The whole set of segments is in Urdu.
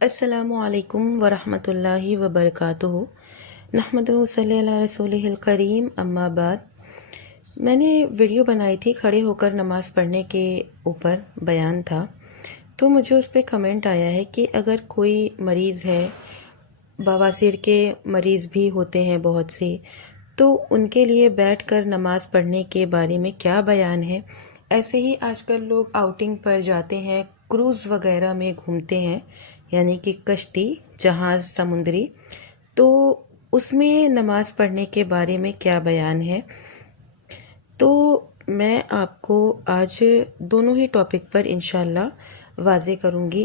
السلام علیکم ورحمۃ اللہ وبرکاتہ۔ نحمدہ صلی اللہ رسولہ الکریم، اما بعد۔ میں نے ویڈیو بنائی تھی کھڑے ہو کر نماز پڑھنے کے اوپر، بیان تھا، تو مجھے اس پہ کمنٹ آیا ہے کہ اگر کوئی مریض ہے، بواسیر کے مریض بھی ہوتے ہیں بہت سے، تو ان کے لیے بیٹھ کر نماز پڑھنے کے بارے میں کیا بیان ہے۔ ایسے ہی آج کل لوگ آؤٹنگ پر جاتے ہیں، کروز وغیرہ میں گھومتے ہیں، یعنی کہ کشتی، جہاز سمندری، تو اس میں نماز پڑھنے کے بارے میں کیا بیان ہے۔ تو میں آپ کو آج دونوں ہی ٹاپک پر انشاءاللہ واضح کروں گی۔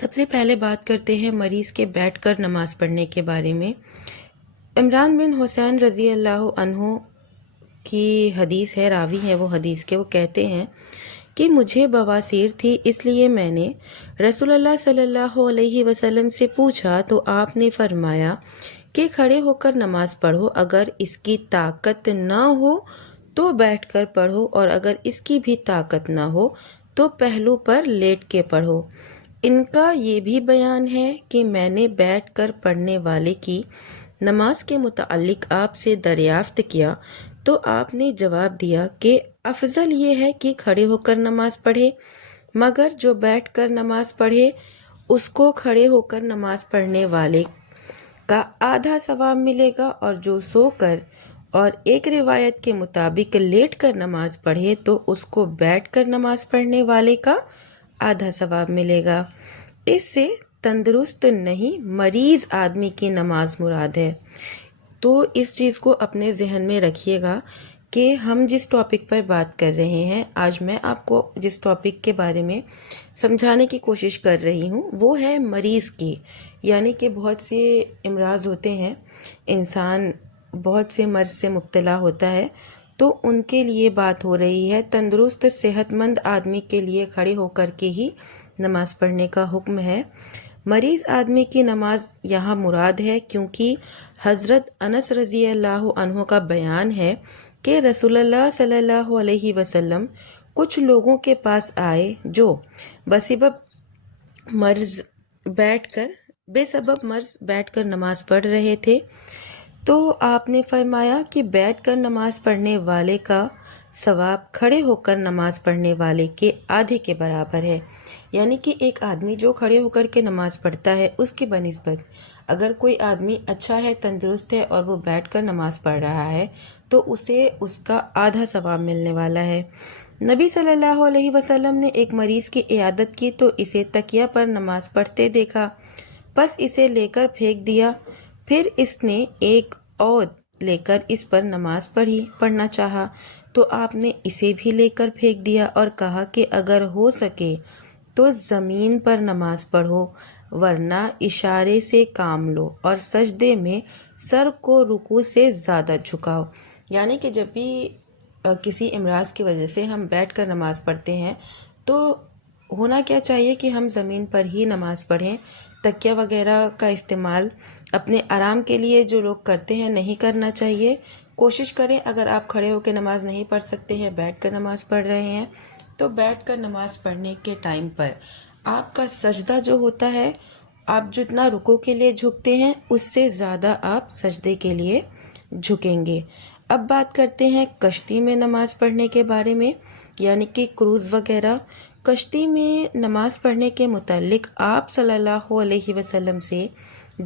سب سے پہلے بات کرتے ہیں مریض کے بیٹھ کر نماز پڑھنے کے بارے میں۔ عمران بن حسین رضی اللہ عنہ کی حدیث ہے، راوی ہے وہ حدیث کے، وہ کہتے ہیں کہ مجھے بواسیر تھی، اس لیے میں نے رسول اللہ صلی اللہ علیہ وسلم سے پوچھا تو آپ نے فرمایا کہ کھڑے ہو کر نماز پڑھو، اگر اس کی طاقت نہ ہو تو بیٹھ کر پڑھو، اور اگر اس کی بھی طاقت نہ ہو تو پہلو پر لیٹ کے پڑھو۔ ان کا یہ بھی بیان ہے کہ میں نے بیٹھ کر پڑھنے والے کی نماز کے متعلق آپ سے دریافت کیا تو آپ نے جواب دیا کہ افضل یہ ہے کہ کھڑے ہو کر نماز پڑھے، مگر جو بیٹھ کر نماز پڑھے اس کو کھڑے ہو کر نماز پڑھنے والے کا آدھا ثواب ملے گا، اور جو سو کر اور ایک روایت کے مطابق لیٹ کر نماز پڑھے تو اس کو بیٹھ کر نماز پڑھنے والے کا آدھا ثواب ملے گا۔ اس سے تندرست نہیں، مریض آدمی کی نماز مراد ہے۔ تو اس چیز کو اپنے ذہن میں رکھیے گا کہ ہم جس ٹاپک پر بات کر رہے ہیں، آج میں آپ کو جس ٹاپک کے بارے میں سمجھانے کی کوشش کر رہی ہوں وہ ہے مریض کی، یعنی کہ بہت سے امراض ہوتے ہیں، انسان بہت سے مرض سے مبتلا ہوتا ہے، تو ان کے لیے بات ہو رہی ہے۔ تندرست صحت مند آدمی کے لیے کھڑے ہو کر کے ہی نماز پڑھنے کا حکم ہے۔ مریض آدمی کی نماز یہاں مراد ہے، کیونکہ حضرت انس رضی اللہ عنہ کا بیان ہے کہ رسول اللہ صلی اللہ علیہ وسلم کچھ لوگوں کے پاس آئے جو بے سبب مرض بیٹھ کر نماز پڑھ رہے تھے، تو آپ نے فرمایا کہ بیٹھ کر نماز پڑھنے والے کا ثواب کھڑے ہو کر نماز پڑھنے والے کے آدھے کے برابر ہے۔ یعنی کہ ایک آدمی جو کھڑے ہو کر کے نماز پڑھتا ہے، اس کی بنسبت اگر کوئی آدمی اچھا ہے، تندرست ہے، اور وہ بیٹھ کر نماز پڑھ رہا ہے تو اسے اس کا آدھا ثواب ملنے والا ہے۔ نبی صلی اللہ علیہ وسلم نے ایک مریض کی عیادت کی تو اسے تکیہ پر نماز پڑھتے دیکھا، پس اسے لے کر پھینک دیا، پھر اس نے ایک عود لے کر اس پر نماز پڑھنا چاہا تو آپ نے اسے بھی لے کر پھینک دیا اور کہا کہ اگر ہو سکے تو زمین پر نماز پڑھو، ورنہ اشارے سے کام لو اور سجدے میں سر کو رکوع سے زیادہ جھکاؤ۔ یعنی کہ جب بھی کسی امراض کی وجہ سے ہم بیٹھ کر نماز پڑھتے ہیں تو ہونا کیا چاہیے کہ ہم زمین پر ہی نماز پڑھیں۔ تکیہ وغیرہ کا استعمال اپنے آرام کے لیے جو لوگ کرتے ہیں نہیں کرنا چاہیے۔ کوشش کریں، اگر آپ کھڑے ہو کے نماز نہیں پڑھ سکتے ہیں، بیٹھ کر نماز پڑھ رہے ہیں، تو بیٹھ کر نماز پڑھنے کے ٹائم پر آپ کا سجدہ جو ہوتا ہے، آپ جتنا رکوع کے لیے جھکتے ہیں اس سے زیادہ آپ سجدے کے لیے جھکیں گے۔ اب بات کرتے ہیں کشتی میں نماز پڑھنے کے بارے میں، یعنی کہ کروز وغیرہ۔ کشتی میں نماز پڑھنے کے متعلق آپ صلی اللہ علیہ وسلم سے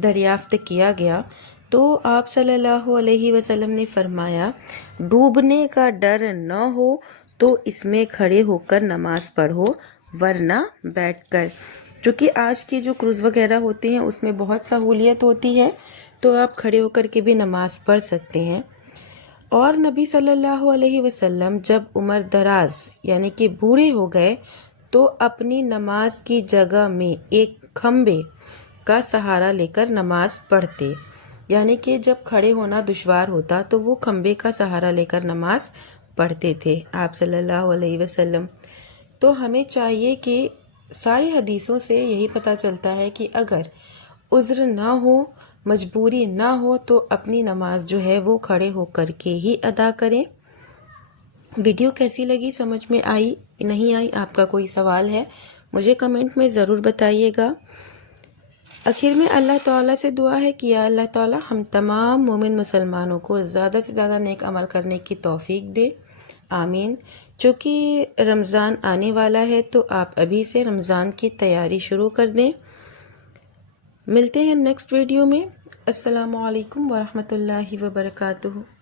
دریافت کیا گیا تو آپ صلی اللہ علیہ وسلم نے فرمایا، ڈوبنے کا ڈر نہ ہو تو اس میں کھڑے ہو کر نماز پڑھو، ورنہ بیٹھ کر۔ چونکہ آج کی جو کروز وغیرہ ہوتی ہیں اس میں بہت سہولیت ہوتی ہے، تو آپ کھڑے ہو کر کے بھی نماز پڑھ سکتے ہیں۔ اور نبی صلی اللہ علیہ وسلم جب عمر دراز یعنی کہ بوڑھے ہو گئے تو اپنی نماز کی جگہ میں ایک کھمبے کا سہارا لے کر نماز پڑھتے، یعنی کہ جب کھڑے ہونا دشوار ہوتا تو وہ کھمبے کا سہارا لے کر نماز پڑھتے تھے آپ صلی اللہ علیہ وسلم۔ تو ہمیں چاہیے کہ ساری حدیثوں سے یہی پتہ چلتا ہے کہ اگر عذر نہ ہو، مجبوری نہ ہو، تو اپنی نماز جو ہے وہ کھڑے ہو کر کے ہی ادا کریں۔ ویڈیو کیسی لگی، سمجھ میں آئی نہیں آئی، آپ کا کوئی سوال ہے مجھے کمنٹ میں ضرور بتائیے گا۔ آخر میں اللہ تعالیٰ سے دعا ہے کہ یا اللہ تعالیٰ ہم تمام مومن مسلمانوں کو زیادہ سے زیادہ نیک عمل کرنے کی توفیق دے، آمین۔ چونکہ رمضان آنے والا ہے تو آپ ابھی سے رمضان کی تیاری شروع کر دیں۔ ملتے ہیں نیکسٹ ویڈیو میں۔ السلام علیکم ورحمۃ اللہ وبرکاتہ۔